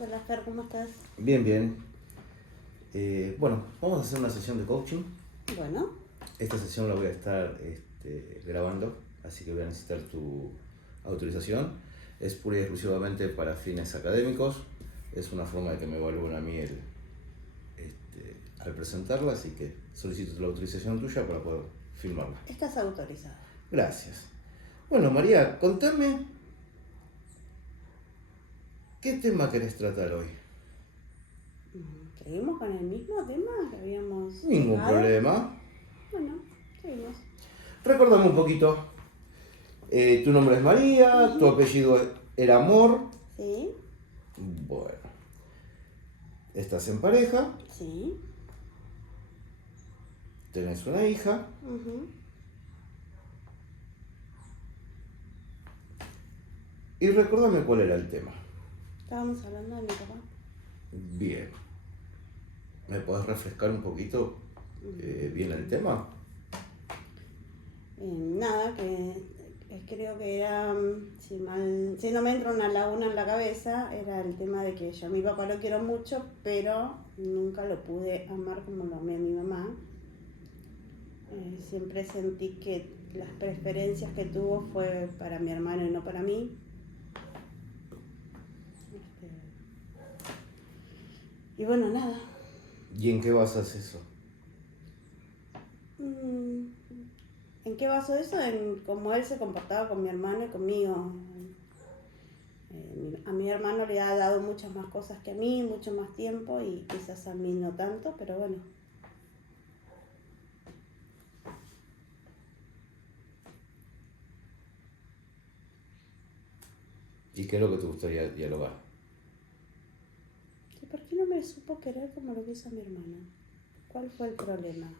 Hola Fer, ¿cómo estás? Bien, bien. Bueno, vamos a hacer una sesión de coaching. Bueno, Esta sesión la voy a estar grabando, así que voy a necesitar tu autorización. Es pura y exclusivamente para fines académicos. Es una forma de que me evalúen a mí al presentarla, así que solicito la autorización tuya para poder filmarla. estás autorizada. Gracias. Bueno, María, contame, ¿qué tema querés tratar hoy? ¿Seguimos con el mismo tema que habíamos Ningún dejado? problema. Bueno, seguimos. Recordame un poquito. Tu nombre es María, tu apellido era Amor. ¿Sí? Bueno, estás en pareja, Sí. tenés una hija. Ujú. Y recordame cuál era el tema. Estábamos hablando de mi papá. Bien. ¿Me podés refrescar un poquito bien el tema? Nada, creo que era, si no me entra una laguna en la cabeza, era el tema de que yo a mi papá lo quiero mucho, pero nunca lo pude amar como lo amé a mi mamá. Siempre sentí que las preferencias que tuvo fue para mi hermano y no para mí. Y bueno, nada. ¿Y en qué basas eso? ¿En qué basó eso? En cómo él se comportaba con mi hermano y conmigo. A mi hermano le ha dado muchas más cosas que a mí, mucho más tiempo, y quizás a mí no tanto, pero bueno. ¿Y qué es lo que te gustaría dialogar? ¿Y por qué no me supo querer como lo quiso a mi hermano? ¿Cuál fue el problema?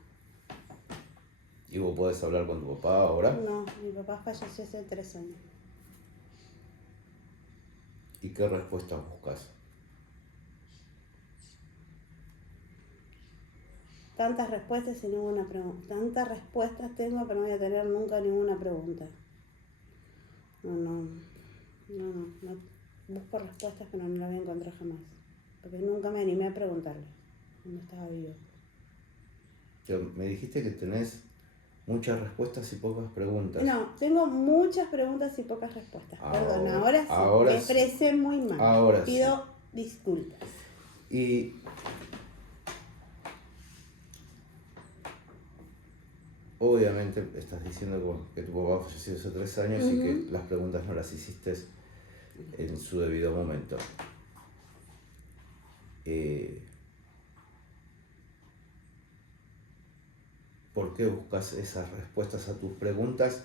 ¿Y vos podés hablar con tu papá ahora? No, mi papá falleció hace 3 años. ¿Y qué respuestas buscas? Tantas respuestas y ninguna pregunta. Tantas respuestas tengo, pero no voy a tener nunca ninguna pregunta. No. Busco respuestas que no las voy a encontrar jamás. Porque nunca me animé a preguntarle cuando estaba vivo. Me dijiste que tenés muchas respuestas y pocas preguntas. No, tengo muchas preguntas y pocas respuestas. Perdón, ahora sí. Me expresé muy mal. Ahora Pido disculpas. Y obviamente estás diciendo que tu papá falleció hace 3 años y que las preguntas no las hiciste en su debido momento. ¿Por qué buscas esas respuestas a tus preguntas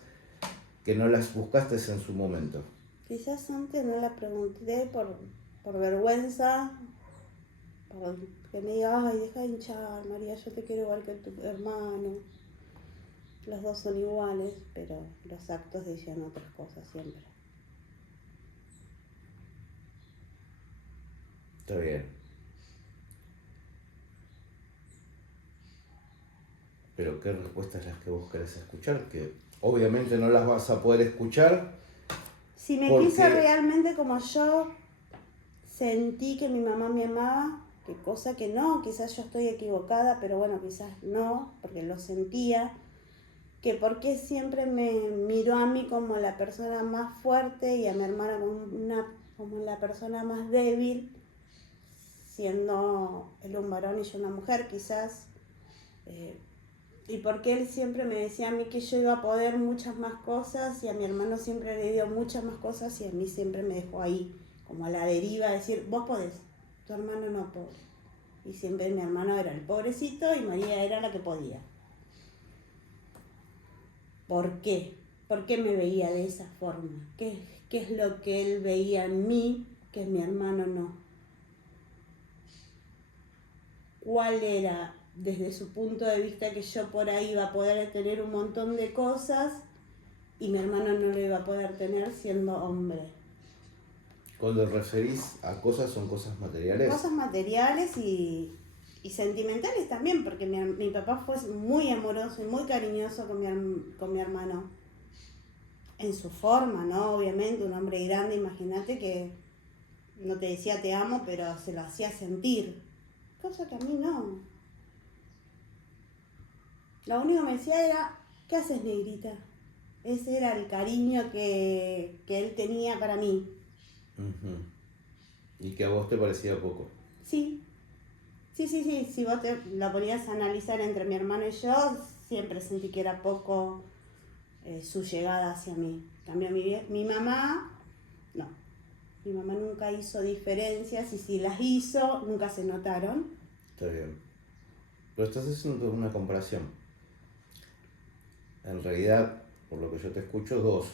que no las buscaste en su momento? Quizás antes no la pregunté por vergüenza, por que me diga, ay, deja de hinchar, María, yo te quiero igual que tu hermano. Los dos son iguales, pero los actos decían otras cosas siempre. Está bien. Pero ¿qué respuestas las que vos querés escuchar? Que obviamente no las vas a poder escuchar. Si me quiso realmente como yo sentí que mi mamá me amaba, que cosa que no, quizás yo estoy equivocada, pero bueno, quizás no, porque lo sentía, que porque siempre me miró a mí como la persona más fuerte y a mi hermana como la persona más débil, siendo él un varón y yo una mujer quizás, y porque él siempre me decía a mí que yo iba a poder muchas más cosas y a mi hermano siempre le dio muchas más cosas y a mí siempre me dejó ahí como a la deriva, decir, vos podés, tu hermano no puede. Y siempre mi hermano era el pobrecito y María era la que podía. ¿Por qué? ¿Por qué me veía de esa forma? ¿Qué es lo que él veía en mí que mi hermano no? ¿Cuál era desde su punto de vista que yo por ahí iba a poder tener un montón de cosas y mi hermano no lo iba a poder tener siendo hombre? Cuando referís a cosas, ¿son cosas materiales? Cosas materiales y sentimentales también, porque mi papá fue muy amoroso y muy cariñoso con mi hermano. En su forma, ¿no? Obviamente, un hombre grande, imagínate que no te decía te amo, pero se lo hacía sentir. Cosa que a mí no. Lo único que me decía era, ¿qué haces, negrita? Ese era el cariño que él tenía para mí. Ujú. Y que a vos te parecía poco. Sí. Sí. Si vos te lo ponías a analizar entre mi hermano y yo, siempre sentí que era poco su llegada hacia mí. En cambio, mi mamá, no. Mi mamá nunca hizo diferencias y si las hizo, nunca se notaron. Está bien. Pero estás haciendo una comparación. En realidad, por lo que yo te escucho, dos.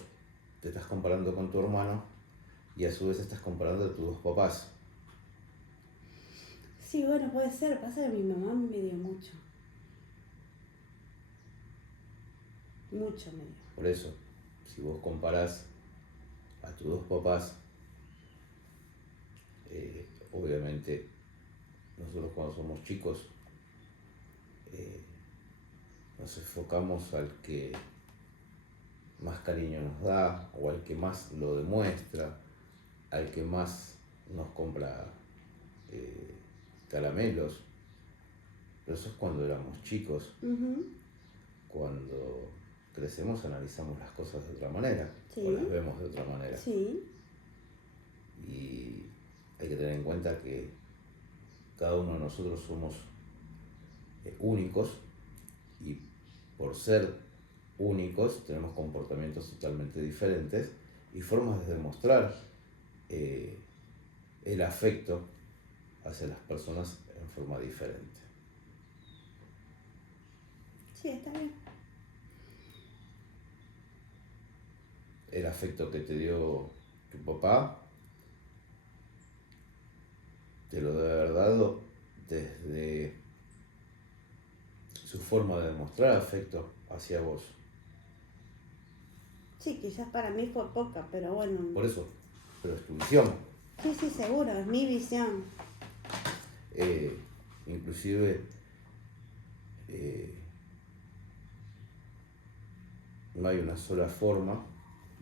Te estás comparando con tu hermano y a su vez estás comparando a tus dos papás. Sí, bueno, puede ser. Pasa que mi mamá me dio mucho. Mucho me dio. Por eso, si vos comparás a tus dos papás, obviamente nosotros cuando somos chicos nos enfocamos al que más cariño nos da o al que más lo demuestra, al que más nos compra caramelos. Pero eso es cuando éramos chicos. Uh-huh. Cuando crecemos analizamos las cosas de otra manera, Sí. o las vemos de otra manera. Sí. Y hay que tener en cuenta que cada uno de nosotros somos únicos y por ser únicos tenemos comportamientos totalmente diferentes y formas de demostrar el afecto hacia las personas en forma diferente. Sí, está bien. El afecto que te dio tu papá te lo debe haber dado desde su forma de demostrar afecto hacia vos. Sí, quizás para mí fue poca, pero bueno. Por eso, pero es tu visión. Sí, seguro, es mi visión. Inclusive no hay una sola forma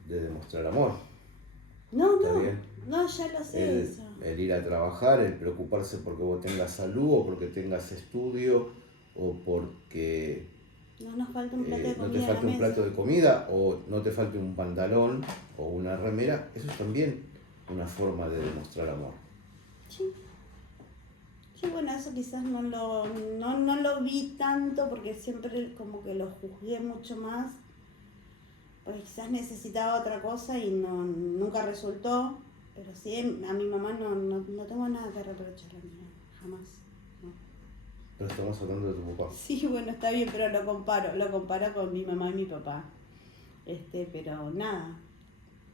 de demostrar amor. No, ¿Está bien? no, ya lo sé eso. El ir a trabajar, el preocuparse porque vos tengas salud o porque tengas estudio o porque No nos falta un plato de comida. no te falte un plato de comida o no te falte un pantalón o una remera. Eso es también una forma de demostrar amor. Sí. Sí, bueno, eso quizás no lo vi tanto porque siempre como que lo juzgué mucho más. Porque quizás necesitaba otra cosa y nunca resultó. Pero sí, a mi mamá no tengo nada que reprocharle, jamás. No. Pero estamos hablando de tu papá. Sí, bueno, está bien, pero lo comparo con mi mamá y mi papá. Pero nada,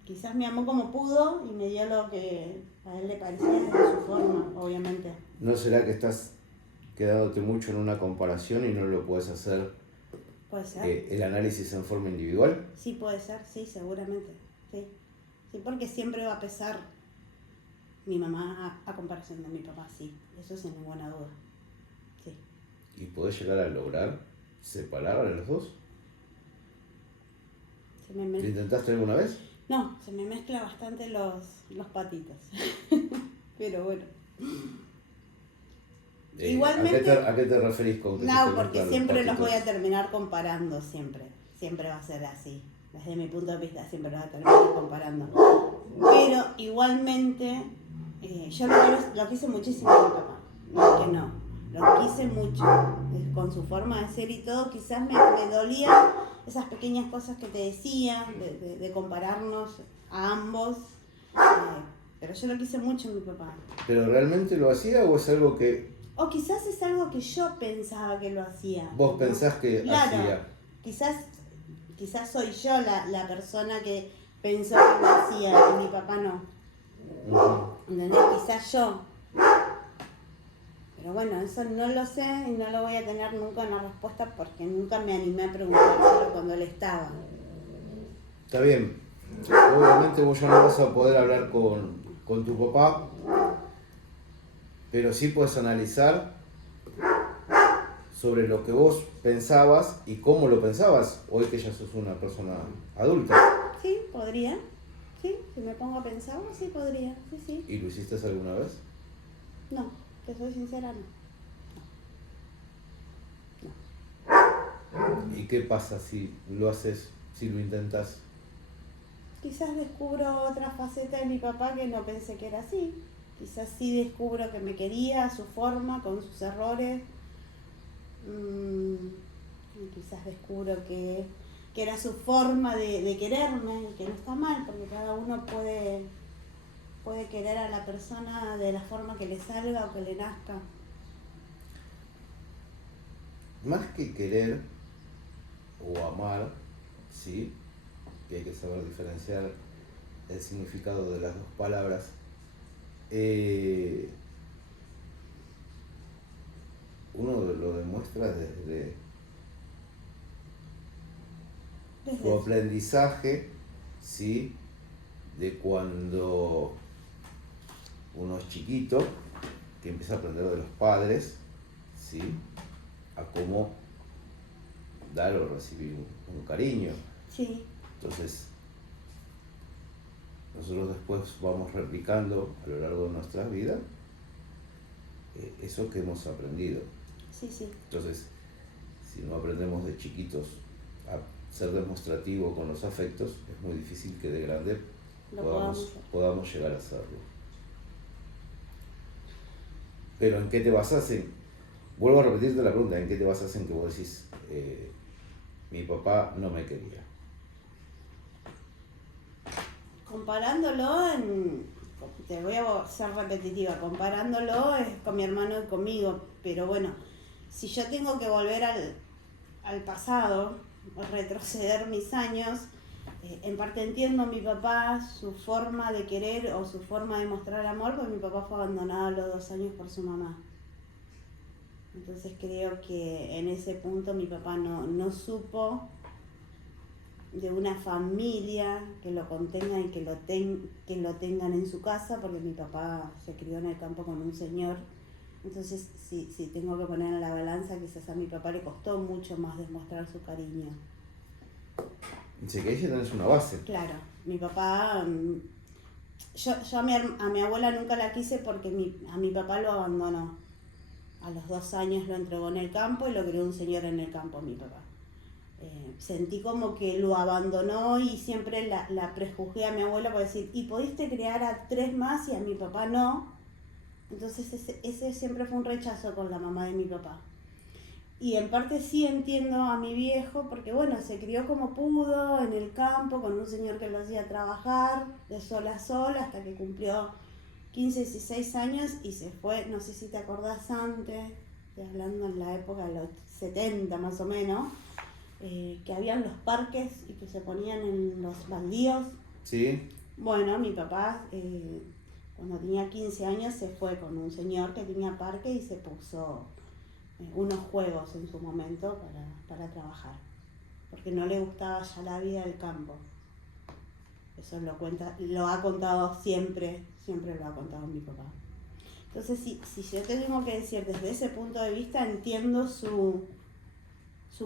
quizás me amó como pudo y me dio lo que a él le parecía de su forma, obviamente. ¿No será que estás quedándote mucho en una comparación y no lo puedes hacer ¿Puede ser? el análisis en forma individual? Sí, puede ser, sí, seguramente. Sí, porque siempre va a pesar mi mamá a comparación de mi papá, sí, eso sin ninguna duda. Sí. ¿Y podés llegar a lograr separar a los dos? ¿Lo intentaste alguna vez? No, se me mezcla bastante los patitos. Pero bueno. Igualmente. ¿A qué te referís con que No, porque siempre los voy a terminar comparando, siempre. Siempre va a ser así. Desde mi punto de vista siempre los voy a terminar comparando. Pero igualmente, yo lo quise muchísimo a mi papá. No es que no. Lo quise mucho. Con su forma de ser y todo, quizás me dolían esas pequeñas cosas que te decía, de compararnos a ambos. Pero yo lo quise mucho a mi papá. ¿Pero realmente lo hacía o es algo que... O quizás es algo que yo pensaba que lo hacía. Vos pensás que claro, hacía. Quizás soy yo la persona que pensó que lo hacía y mi papá no. ¿Entendés? Quizás yo. Pero bueno, eso no lo sé y no lo voy a tener nunca una respuesta porque nunca me animé a preguntárselo cuando él estaba. Está bien. Obviamente vos ya no vas a poder hablar con tu papá, pero sí puedes analizar sobre lo que vos pensabas y cómo lo pensabas hoy que ya sos una persona adulta. Sí, podría. Sí, si me pongo a pensarlo, sí podría, sí, sí. ¿Y lo hiciste alguna vez? No, te soy sincera, no. ¿Y qué pasa si lo haces, si lo intentas? Quizás descubro otra faceta de mi papá que no pensé que era así. Quizás sí descubro que me quería a su forma, con sus errores. Y quizás descubro que era su forma de quererme y que no está mal, porque cada uno puede querer a la persona de la forma que le salga o que le nazca. Más que querer o amar, ¿sí? Que hay que saber diferenciar el significado de las dos palabras. Uno lo demuestra desde su aprendizaje, ¿sí? De cuando uno es chiquito, que empieza a aprender de los padres, ¿sí? A cómo dar o recibir un cariño. Sí. Entonces, nosotros después vamos replicando a lo largo de nuestras vidas eso que hemos aprendido. Sí, sí. Entonces, si no aprendemos de chiquitos a ser demostrativo con los afectos, es muy difícil que de grande podamos llegar a hacerlo. Pero ¿en qué te basas? Vuelvo a repetirte la pregunta, ¿en qué te basas en que vos decís, mi papá no me quería? Comparándolo te voy a ser repetitiva, comparándolo es con mi hermano y conmigo, pero bueno, si yo tengo que volver al pasado, retroceder mis años, en parte entiendo a mi papá, su forma de querer o su forma de mostrar amor, porque mi papá fue abandonado a los 2 años por su mamá. Entonces creo que en ese punto mi papá no supo de una familia que lo contenga y que lo tengan en su casa, porque mi papá se crió en el campo con un señor. Entonces, si tengo que poner en la balanza, quizás a mi papá le costó mucho más demostrar su cariño. Dice que ahí ya tenés una base. Claro, mi papá... Yo a mi abuela nunca la quise porque a mi papá lo abandonó. A los 2 años lo entregó en el campo y lo crió un señor en el campo, mi papá. Sentí como que lo abandonó y siempre la prejuzgué a mi abuela por decir, y pudiste criar a 3 más y a mi papá no. Entonces ese siempre fue un rechazo con la mamá de mi papá. Y en parte sí entiendo a mi viejo porque bueno, se crió como pudo en el campo con un señor que lo hacía trabajar de sol a sol hasta que cumplió 15, 16 años y se fue, no sé si te acordás antes, estoy hablando en la época de los 70 más o menos, que habían los parques y que se ponían en los baldíos. Sí. Bueno, mi papá cuando tenía 15 años se fue con un señor que tenía parque y se puso unos juegos en su momento para trabajar, porque no le gustaba ya la vida del campo. Eso lo ha contado siempre lo ha contado mi papá. Entonces, si yo te tengo que decir desde ese punto de vista, entiendo su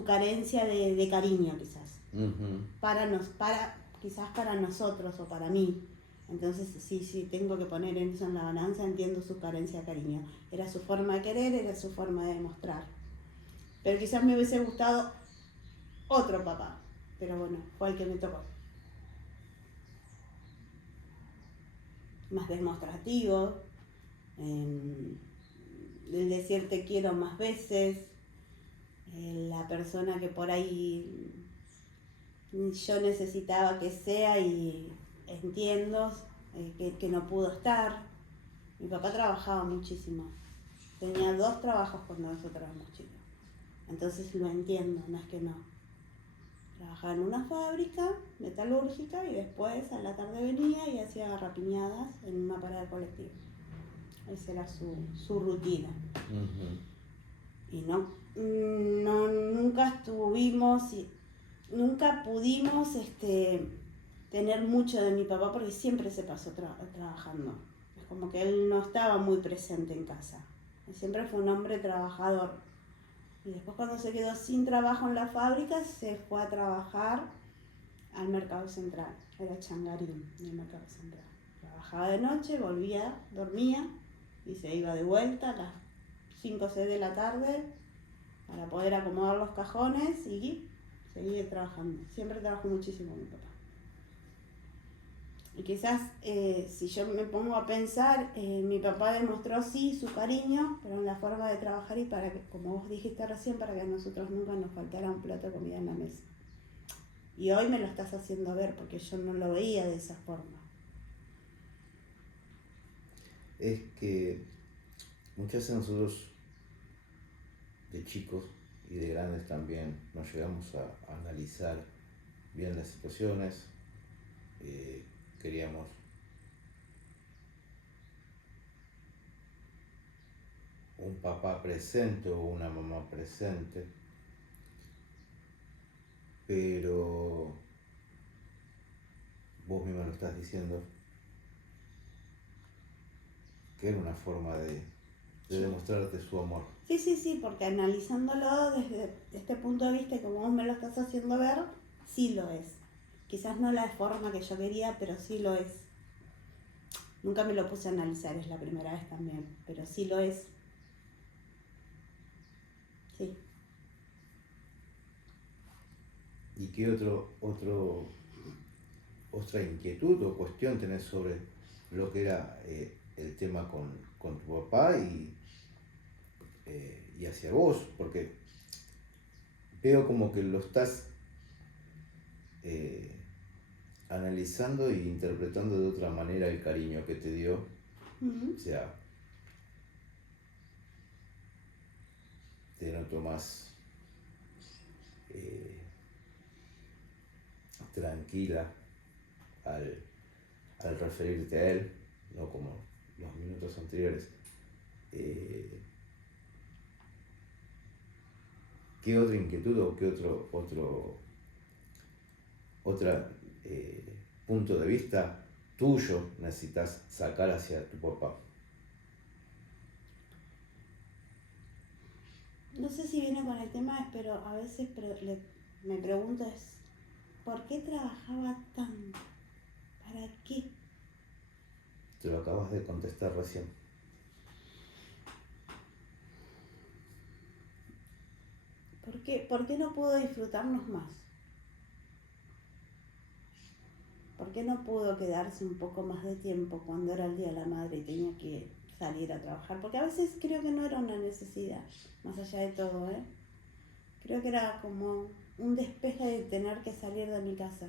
carencia de cariño, quizás. Uh-huh. Quizás para nosotros o para mí. Entonces, si tengo que poner eso en la balanza, entiendo su carencia de cariño. Era su forma de querer, era su forma de demostrar. Pero quizás me hubiese gustado otro papá. Pero bueno, fue el que me tocó. Más demostrativo, el decir te quiero más veces, la persona que por ahí yo necesitaba que sea y entiendo que no pudo estar. Mi papá trabajaba muchísimo, tenía 2 trabajos cuando nosotros éramos chicos, entonces lo entiendo, no es que no. Trabajaba en una fábrica metalúrgica y después a la tarde venía y hacía garrapiñadas en una parada colectivo. Esa era su rutina. Uh-huh. Y nunca pudimos tener mucho de mi papá porque siempre se pasó trabajando. Es como que él no estaba muy presente en casa. Él siempre fue un hombre trabajador. Y después cuando se quedó sin trabajo en la fábrica, se fue a trabajar al Mercado Central. era changarín en el mercado central. Trabajaba de noche, volvía, dormía y se iba de vuelta a las 5 o 6 de la tarde para poder acomodar los cajones y seguir trabajando. Siempre trabajó muchísimo mi papá. Y quizás si yo me pongo a pensar, mi papá demostró sí su cariño, pero en la forma de trabajar y para que, como vos dijiste recién, para que a nosotros nunca nos faltara un plato de comida en la mesa. Y hoy me lo estás haciendo ver porque yo no lo veía de esa forma. Es que muchas veces nosotros de chicos y de grandes también nos llegamos a analizar bien las situaciones, queríamos un papá presente o una mamá presente, pero vos misma lo estás diciendo, que era una forma de demostrarte su amor. Sí, porque analizándolo desde este punto de vista, como vos me lo estás haciendo ver, sí lo es. Quizás no la forma que yo quería, pero sí lo es. Nunca me lo puse a analizar, es la primera vez también, pero sí lo es. Sí. ¿Y qué otra inquietud o cuestión tenés sobre lo que era el tema con tu papá y hacia vos? Porque veo como que lo estás analizando e interpretando de otra manera el cariño que te dio. Uh-huh. O sea, te noto más tranquila al referirte a él, no como los minutos anteriores. ¿Qué otra inquietud o qué otra punto de vista tuyo necesitas sacar hacia tu papá? No sé si viene con el tema, pero a veces me pregunto ¿por qué trabajaba tanto? ¿Para qué? Te lo acabas de contestar recién. ¿Por qué no pudo disfrutarnos más? ¿Por qué no pudo quedarse un poco más de tiempo cuando era el Día de la Madre y tenía que salir a trabajar? Porque a veces creo que no era una necesidad, más allá de todo, ¿eh? Creo que era como un despeje de tener que salir de mi casa.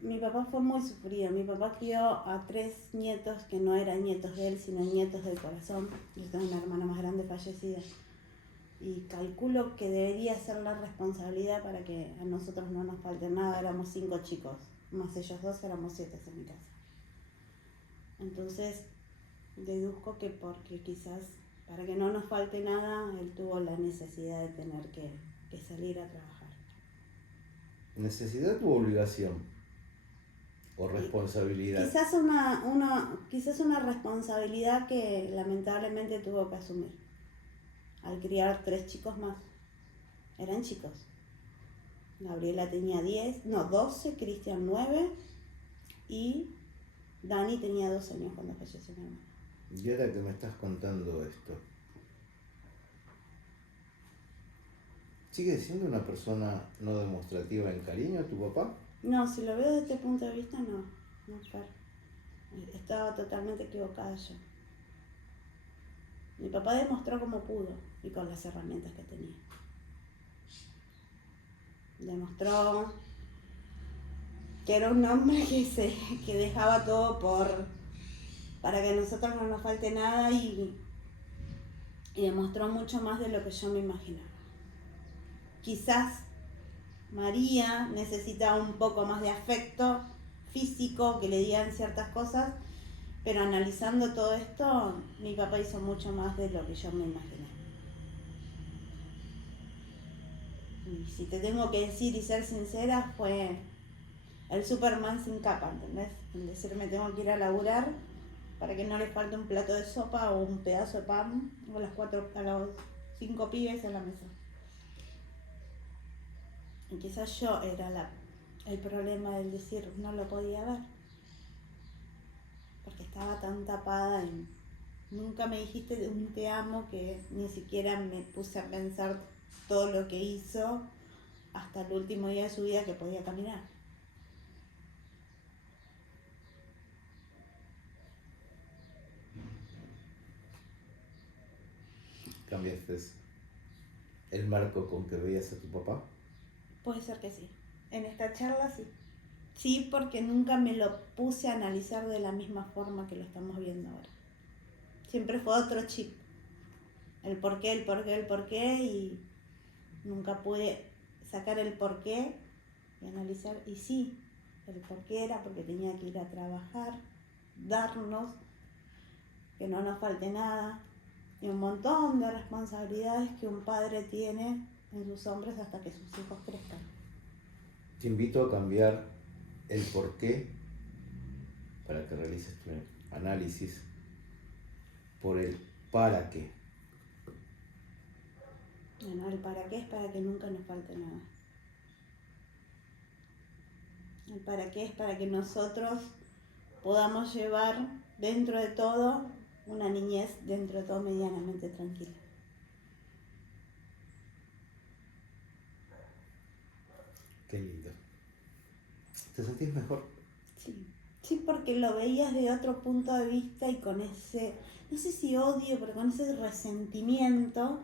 Mi papá fue muy sufrido. Mi papá crió a 3 nietos que no eran nietos de él, sino nietos del corazón. Yo tengo una hermana más grande fallecida. Y calculo que debería ser la responsabilidad para que a nosotros no nos falte nada. Éramos 5 chicos, más ellos 2, éramos 7 en mi casa. Entonces, deduzco que porque quizás para que no nos falte nada, él tuvo la necesidad de tener que salir a trabajar. ¿Necesidad u obligación? ¿O responsabilidad? Quizás una responsabilidad que lamentablemente tuvo que asumir al criar 3 chicos más. Eran chicos. Gabriela tenía 12, Cristian 9 y Dani tenía 2 años cuando falleció mi hermana. Y ahora que me estás contando esto, ¿sigue siendo una persona no demostrativa en cariño tu papá? No, si lo veo desde este punto de vista, no, Fer. Estaba totalmente equivocada yo. Mi papá demostró como pudo y con las herramientas que tenía. Demostró que era un hombre que dejaba todo para que a nosotros no nos falte nada y demostró mucho más de lo que yo me imaginaba. Quizás María necesitaba un poco más de afecto físico, que le digan ciertas cosas, pero analizando todo esto, mi papá hizo mucho más de lo que yo me imaginé. Y si te tengo que decir y ser sincera, fue el Superman sin capa, ¿entendés? El decirme tengo que ir a laburar para que no le falte un plato de sopa o un pedazo de pan a los 5 pibes en la mesa. Y quizás yo era el problema del decir no lo podía ver. Porque estaba tan tapada en... Nunca me dijiste de un te amo que ni siquiera me puse a pensar todo lo que hizo hasta el último día de su vida que podía caminar. ¿Cambiaste el marco con que veías a tu papá? Puede ser que sí. En esta charla sí. Sí, porque nunca me lo puse a analizar de la misma forma que lo estamos viendo ahora. Siempre fue otro chip. El porqué, y nunca pude sacar el porqué y analizar. Y sí, el porqué era porque tenía que ir a trabajar, darnos, que no nos falte nada, y un montón de responsabilidades que un padre tiene en sus hombros hasta que sus hijos crezcan. Te invito a cambiar el porqué para que realices tu análisis por el para qué. Bueno, el para qué es para que nunca nos falte nada. El para qué es para que nosotros podamos llevar dentro de todo una niñez dentro de todo medianamente tranquila. Qué lindo. ¿Te sentís mejor? Sí, porque lo veías de otro punto de vista y con ese, no sé si odio, pero con ese resentimiento.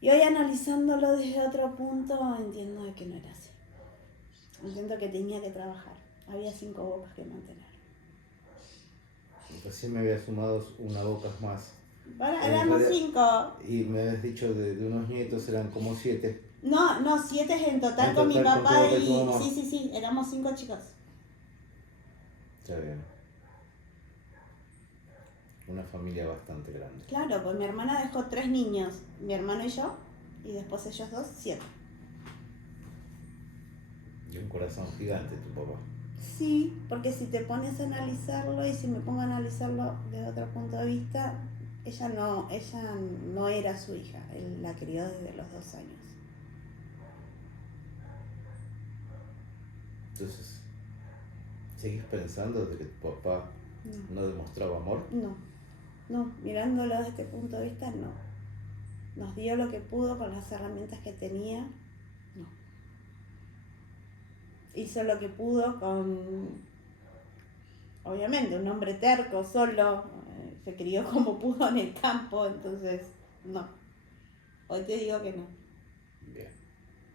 Y hoy analizándolo desde otro punto entiendo de que no era así. Entiendo que tenía que trabajar. Había 5 bocas que mantener. Recién me había sumado una boca más. Éramos 5. Y me habías dicho de unos nietos eran como 7. No, 7 en total con mi papá y... Sí, éramos 5 chicos. Está bien. Una familia bastante grande. Claro, pues mi hermana dejó 3 niños, mi hermano y yo, y después ellos 2, 7. Y un corazón gigante tu papá. Sí, porque si te pones a analizarlo y si me pongo a analizarlo desde otro punto de vista, ella no era su hija, él la crió desde los 2 años. Entonces, ¿seguís pensando de que tu papá no demostraba amor? No, mirándolo desde este punto de vista, no. Nos dio lo que pudo con las herramientas que tenía, no. Hizo lo que pudo con, obviamente, un hombre terco, solo, se crió como pudo en el campo, entonces, no. Hoy te digo que no. Bien.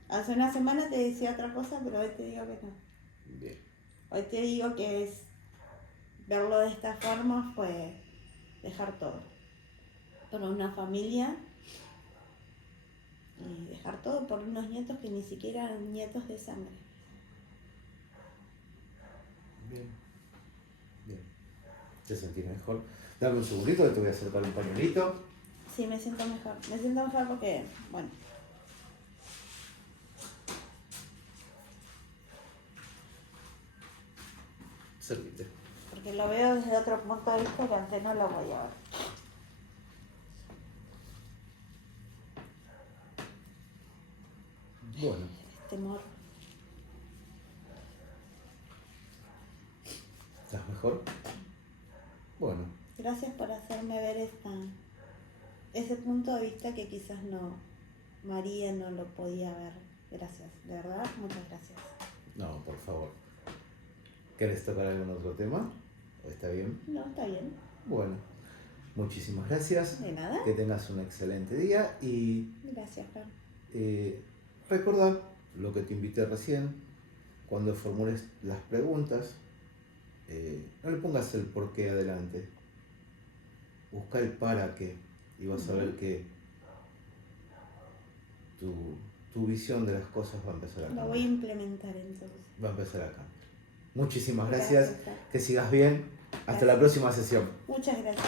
Hace una semana te decía otra cosa, pero hoy te digo que no. Bien. Hoy te digo que es verlo de esta forma fue dejar todo por una familia y dejar todo por unos nietos que ni siquiera eran nietos de sangre. Bien. ¿Te sentís mejor? Dame un segundito que te voy a acercar un pañuelito. Sí, me siento mejor. Me siento mejor porque, bueno. Servite. Porque lo veo desde otro punto de vista que antes no lo voy a ver. Bueno. El temor. ¿Estás mejor? Bueno. Gracias por hacerme ver ese punto de vista que quizás no, María no lo podía ver. Gracias, de verdad, muchas gracias. No, por favor. ¿Querés tocar algún otro tema? ¿Está bien? No, está bien. Bueno, muchísimas gracias. De nada. Que tengas un excelente día y Gracias, Fer. recordá lo que te invité recién. Cuando formules las preguntas, no le pongas el por qué adelante. Busca el para qué y vas a ver que tu visión de las cosas va a empezar a cambiar. Lo voy a implementar entonces. Va a empezar a cambiar. Muchísimas gracias. Fer. Que sigas bien. Hasta la próxima sesión. Muchas gracias.